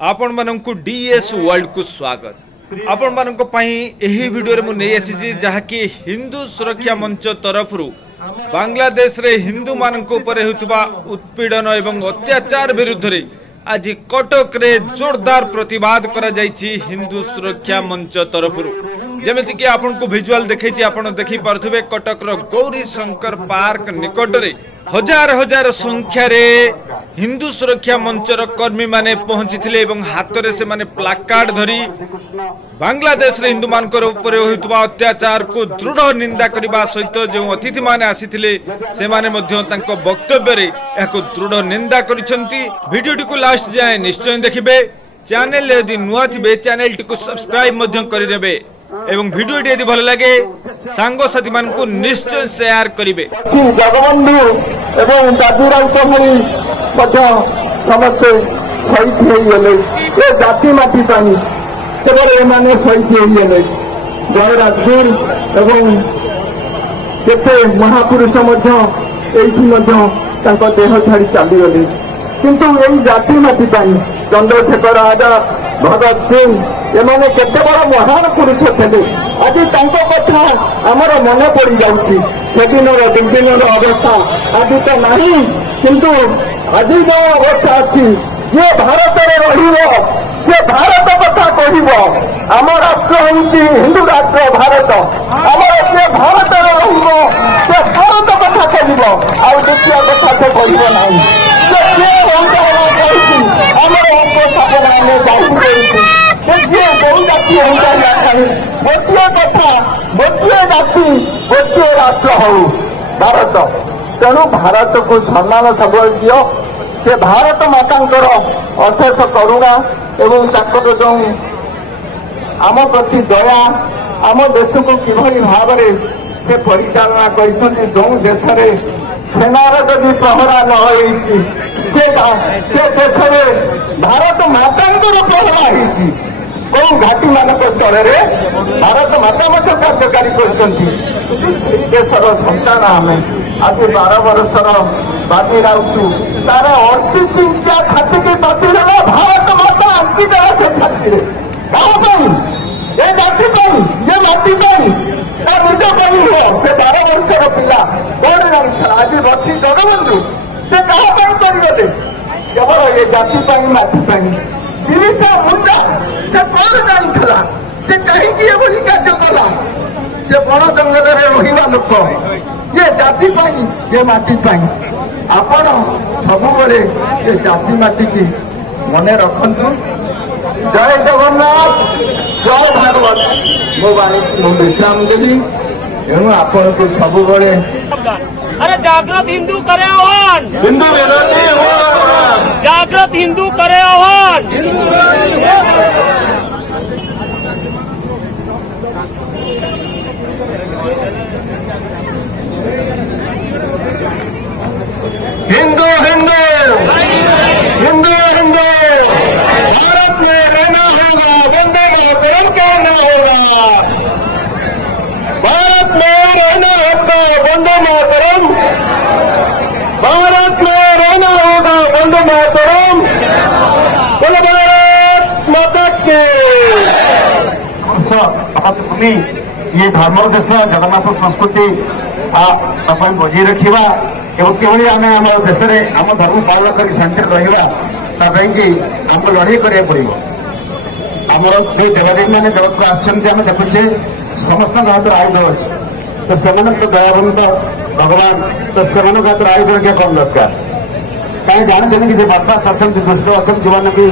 आपण मानक DS world को स्वागत। आपण मानक एही वीडियो मु नहीं आसी जहाँकि हिंदू सुरक्षा मंच तरफ बांग्लादेश रे हिंदू मानक ऊपर होतबा उत्पीड़न एवं अत्याचार विरुद्ध रे आज कटक रे जोरदार प्रतिवाद करा जायछि हिंदू सुरक्षा मंच तरफ जेमिति कि आपन को विजुअल देखैछि आपण देखि पारथुबे कटक रो गौरी शंकर पार्क निकट रे हजार हजार संख्या रे हिंदू सुरक्षा मंचर कर्मी माने पहुंची थिले एवं हाथ रे से माने प्लाकार्ड धरी बांग्लादेश रे हिंदू मानकर ऊपर होइतबा अत्याचार को दृढ़ निंदा करबा सहित जो अतिथि माने आसीथिले से माने मध्य तांको वक्तव्य रे एको दृढ़ निंदा करिसंती। वीडियो को लास्ट जाय निश्चय देखिबे। चैनल यदि नुआ थिबे चैनल टी को सब्सक्राइब मध्य करि देबे एवं वीडियो यदि भल लगे सांगो साथी मान को निश्चय शेयर करिवे। जगबंधु एवं दादूराव भली समस्ते शहीद होगले ये जाति माटी केवल एमाने शहीद होगले जय राजगुर एवं केते महापुरुष देह छाड़ी चलीगले किंतु यही जाति माटी चंद्रशेखर आजाद भगत सिंह एमाने केते बड़ महान पुरुष थे। आज कथा आमर मन पड़ जाऊँगी से दिन अवस्था आज तो नहीं किंतु आज जो अवस्था अच्छी जे भारत से भारत कथा कह आम राष्ट्र हूँ हिंदू राष्ट्र भारत आमर से भारत से भारत कथा कह आउ द्वितीय कथा से कहना आमर उपस्थापना गोटे कथा गोटे जाति गोटे राष्ट्र हूँ भारत तेणु भारत को सम्मान सब दियो से भारत माता अशेष करुणा एवं जो आम प्रति दया आम देश को किभली भाव से परिचालना कर जो देश में सेनार जदि प्रहरा न से देश में भारत माता प्रहरा होती कौ घाटी मानक स्थल भारत माता कार्यकारी कर सन्तान आम आज 12 वर्षर बाजी राउतु तार 38 इंचिया छाती की बाती भारत माता अंकित से छाती ये जाति ये माटी निज नुह से 12 वर्षर पिला कौन जानी आज बची जगबंधु से क्या करगले केवल ये जाति माटी 30 मुंडा से कौन जानी से कहीं कार्य कला से बड़ जंगल रहा लोक ये जाति ये माटी आपण सब ये जाति माटी की मन रखु। जय जगन्नाथ जय भागवत मो विश्राम देवी एणु आपण को सब अरे जागृत हिंदू करे आह्वान हिंदू विरोधी जागृत हिंदू करे आह्वान हिंदू हिंदू हिंदू हिंदू भारत में रहना होगा वंदे मातरम कहना होगा भारत में रहना होगा वंदे मातरम भारत में रहना होगा वंदे मातरम बोलो भारत माता के भूमि ये धर्म देश जगन्नाथ संस्कृति बजाय रखा एवं किभली आम आम देश में आम धर्म पालन कर शांति रहा लड़ाई करा पड़ो आमर जो देवादेवी मैंने जगत को आम देखुचे समस्त हाथ आयुध अच्छे तो से दयावंत भगवान तो से हाथ आयुध क्या कम दरकार कहीं जानते कि बदमाश अच्छा दुष्ट अच्छा जो भी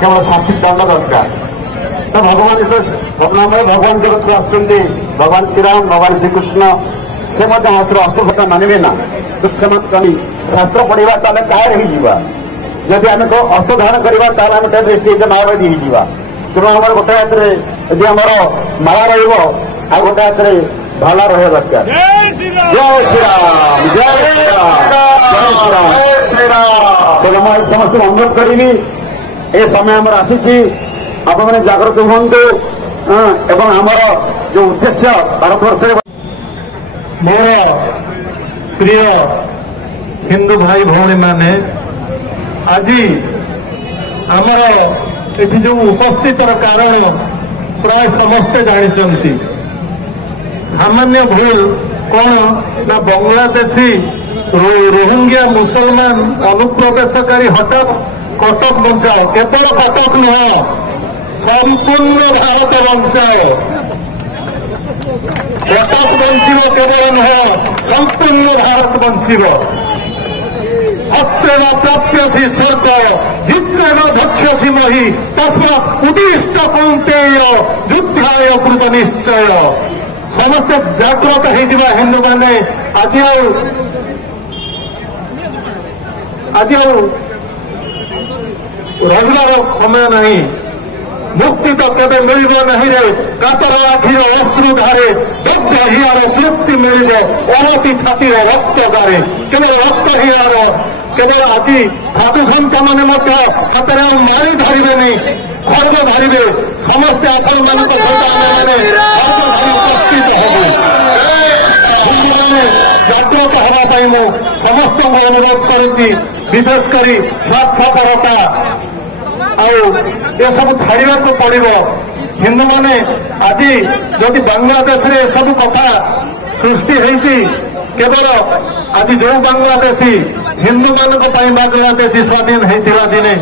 केवल शास्ति दंड दरकार तो भगवान भगवान जगत को आसुच्च भगवान श्रीराम भगवान श्रीकृष्ण से हाथ अस्त्रघात मानवे ना तो शास्त्र पढ़ा ताले काय जदि आम अस्त्र धारण करवा दृष्टि माओवादी तेणु आम गोटे हाथ में यदि आम माला रहा गोटे हाथ में भाला रहा दरकार। जय श्रीराम जय श्रीराम जय श्रीराम तेनाली मुझे समस्त अनुरोध करी ये समय आम आसी आप मैंने जागृत हूँ एवं आमर जो उद्देश्य भारतवर्ष मोर प्रिय हिंदू भाई भौणी माने आज आमर एठी जो उपस्थितर कारण प्राय समस्ते जानते सामान्य भूल कौन ना बांग्लादेशी रोहिंग्या मुसलमान अनुप्रवेशकारी हटाओ कटक बचाओ केवल कटक नुह संपूर्ण भारत बचाओ कटक बंचीब केवल नुह संपूर्ण भारत बंचीब हत्येन प्राप्यसि स्वर्ग जितेन भक्ष्यसि महि तस्मात् उद्दिष्ट कौन्तेय युद्धाय कृत निश्चय समस्ते जागृत हो हिंदू मैंने आज रजनार समय नहीं मुक्ति तो केवे मिल नहीं रे कातर आखिर अश्रु धारे दग्ध हियार तृप्ति मिल अरती छाती रक्त गारे केवल रक्त हियार केवल आज साधु सन्त मैंने सतरे मारी धारे नहीं खड़ग धारे समस्ते आपण मान उपस्थित होने जागृत होगापाई मु समस्त अनुरोध करुच्ची विशेषकर स्वार्थपरता ये सब छाड़ा को पड़ो हिंदू मैंने आज जदि बांग्लादेश रे सब कथा सृष्टि होती केवल आज जो बांग्लादेशी हिंदू मान बांग्लादेशी स्वाधीन होता दिने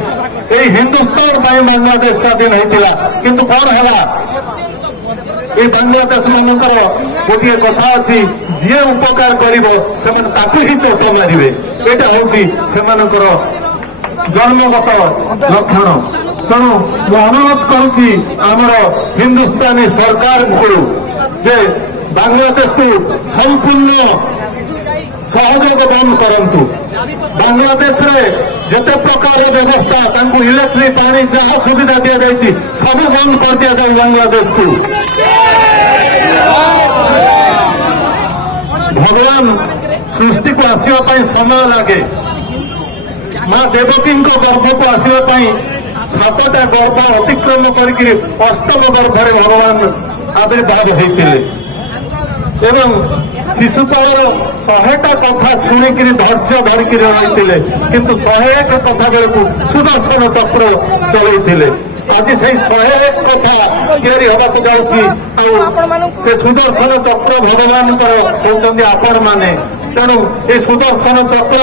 यही हिंदुस्तान बांग्लादेश स्वाधीन होता किंतु कौन है ये बांग्लादेश मानकर गोटे कथा अच्छी जी उपकार कर ही चोट मारे यहाँ हूँ जन्मगत लक्षण तेणु अनुरोध करुच्ची आमर हिंदुस्तानी सरकार को जे बांग्लादेश को संपूर्ण सहयोग बंद करंतु बांग्लादेश रे जते प्रकार व्यवस्था इलेक्ट्रिक पानी जहाँ सुविधा दि जाए सब बंद कर दिया जाए बांग्लादेश को भगवान सृष्टि को आसवाई समय लगे माँ देवकी गर्भ को आसवाई 7टा गर्भ अतिक्रम कर अष्टम गर्भरे भगवान आविर्भाव होते एवं शिशुपाल 100टा कथा शुणिक धैर्य धरिक रही किंतु 101 कथा बेलू सुदर्शन चक्र चलते आज से 101 कथा या जाऊँगी से सुदर्शन चक्र भगवान कहते आपण मैने तेणु ये सुदर्शन चक्र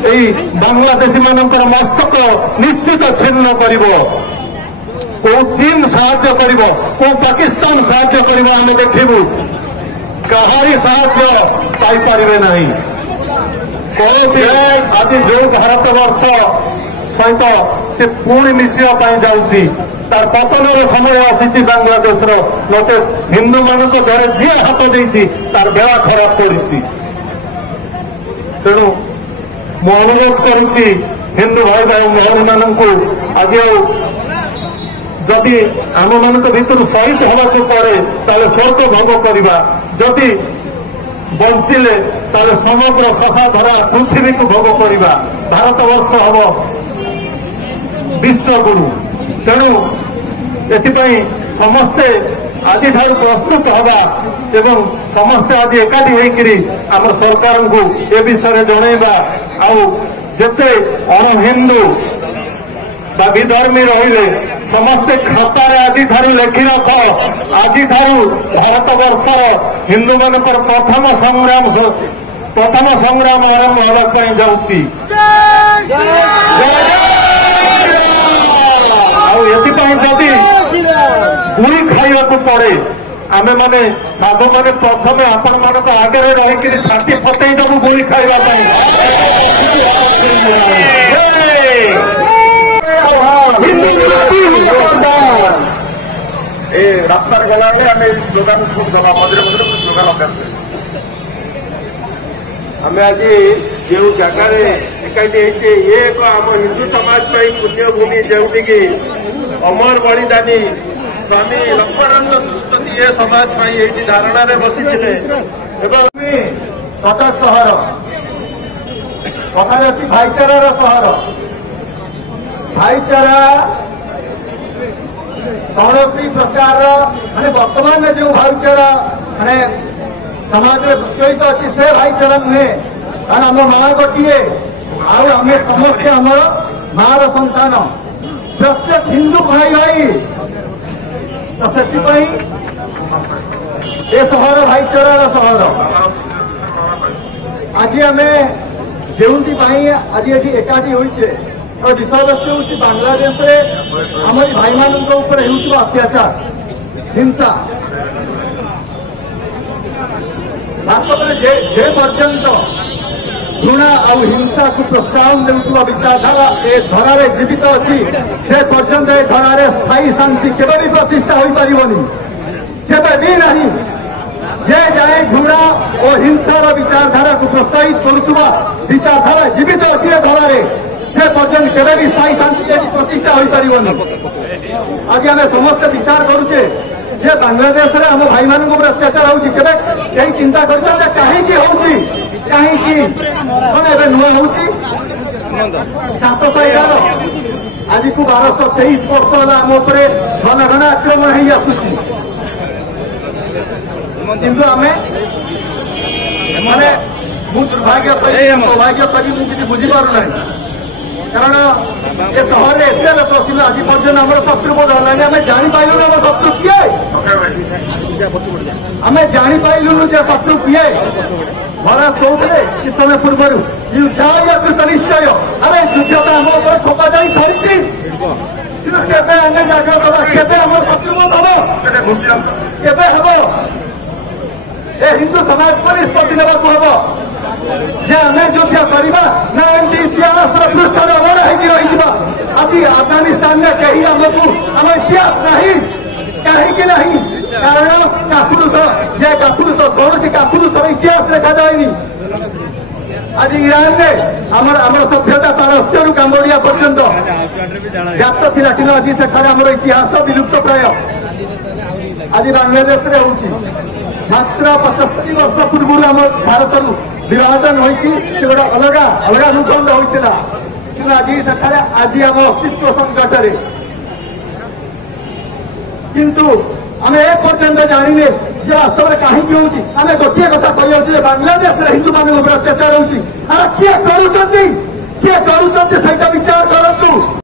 यही बांग्लादेशी मानकर मस्तक निश्चित छिन्न कर चीन साहाय्य कर पाकिस्तान साहाय्य कर आम देखू कहारी साहाय्य पाइपर ना आज जो भारत वर्ष सहित से पुणी मिसापी जाऊँगी तार पतन समय आसी बांग्लादेश नचे हिंदू मान घर जी हाथ देती तार बेड़ा खराब कर तेणु मु अनुरोध करुच्ची हिंदू भाई भौणी मानू आज जदि आम मान भर शहीद हवाक पड़े ताले स्वर्ग भोग करवा जदि बंचिले ताले समग्र शशाधरा पृथ्वी को भोग करवा भारत वर्ष हम विश्वगुरु तेणु एथिपाई समस्ते आज प्रस्तुत हवा एवं समस्ते आज एकाठी होकर आम सरकार को ए विषय जनइबा आते अण हिंदू विधर्मी रहिले समस्ते खातार आज लेखि रख आज भारत वर्ष हिंदू मान प्रथम संग्राम आरंभ होगा जाऊँगी जदि गुड़ी खाइबा पड़े आमे माने साधु माने प्रथमे आपण मानक आगे रही छाती फटई देबू गुड़ी खाइबा रास्तार गला स्लोगान शुणुवा मझे मझे स्लोगान अभ्यास आम आज जो जगार एकाठी ये एक आम हिंदू समाज पुण्यभूमि जोटि अमर बलिदानी स्वामी लक्ष्मणानंद सरस्वती ये समाज ये धारणा बसी कटक सहर कथा अच्छी भाईचारार सहर भाईचारा कौन प्रकार माने वर्तमान में जो भाईचारा माने समाज में प्रचलित अच्छी से भाईचारा नुहे कारण आम माँ गोटे आम समस्ते आमर माँ संतान हिंदू भाई भाई तो से सहर भाईचारार सहर आज आम जो आज ये एकाठी होइछे और विषयवस्तु हूँ बांग्लादेश आम भाई मान अत्याचार हिंसा वास्तव में जे पर्यंत घृणा और हिंसा को प्रोत्साहन देउथुवा विचारधारा ए धरारे जीवित अच्छी से पर्यंत ए धरारे स्थायी शांति केबे भी प्रतिष्ठा हो पारिबनी केबे भी नहीं जे जाए घृणा और हिंसार विचारधारा को प्रोत्साहित करुथुवा विचारधारा जीवित अच्छी ए धरारे से पर्यंत केबे भी स्थायी शांति एटी प्रतिष्ठा हो पारिबनी आज आम समस्त विचार करुचे जे बांग्लादेश रे हम भाई मान अत्याचार होची केबे कहीं चिंता करछन जे कहीं होची कहीं कौन ए नुआ होची 711 आज को 1223 वर्ष है आम उपरे घन घन आक्रमण हो आसुची किंतु आमे माने दुर्भाग्य सौभाग्य करी मुझे बुझी पारु नहीं कारण ए सहर एते लोक कि आज पर्यटन आम शत्रु बोध है आम जापारू आम शत्रु किए आम जापारू जे शत्रु किए भरा कौले कि समय पूर्व युद्धाय कृत निश्चय अरे युद्ध तो आम ऊपर थोपा जा सारी केवे आम जाग्रत हाँ केवे आम शत्रु बोध हम केवे हम ए हिंदू समाज को निष्पत्ति नेबाकू हम जे आम युद्ध करवा ना एमती इतिहास पृष्ठर अलग हो आज अफगानिस्तान में कहीं आमको आम इतिहास नहीं कहीं नहीं कारण कापुरुष जे कापुरुष कौन सी कापुरुषर इतिहास देखा जाए आज ईरान में आमर सभ्यता पारस्यरू काम्बोडिया पर्यंत व्याप्त थिला कि आज से इतिहास विलुप्त प्राय आज बांग्लादेश रे होची मात्र 75 वर्ष पूर्व आम भारत विभाजन होती गोटे अलग अलग भूखंड होता कि आज सेठारे आज आम अस्तित्व संकट किंतु आम एपर्यंत जाने जे वास्तव में कहीं होमें गोटे कथा कही बांग्लादेश हिंदू मान अत्याचार होती किए करुँच विचार करूँ।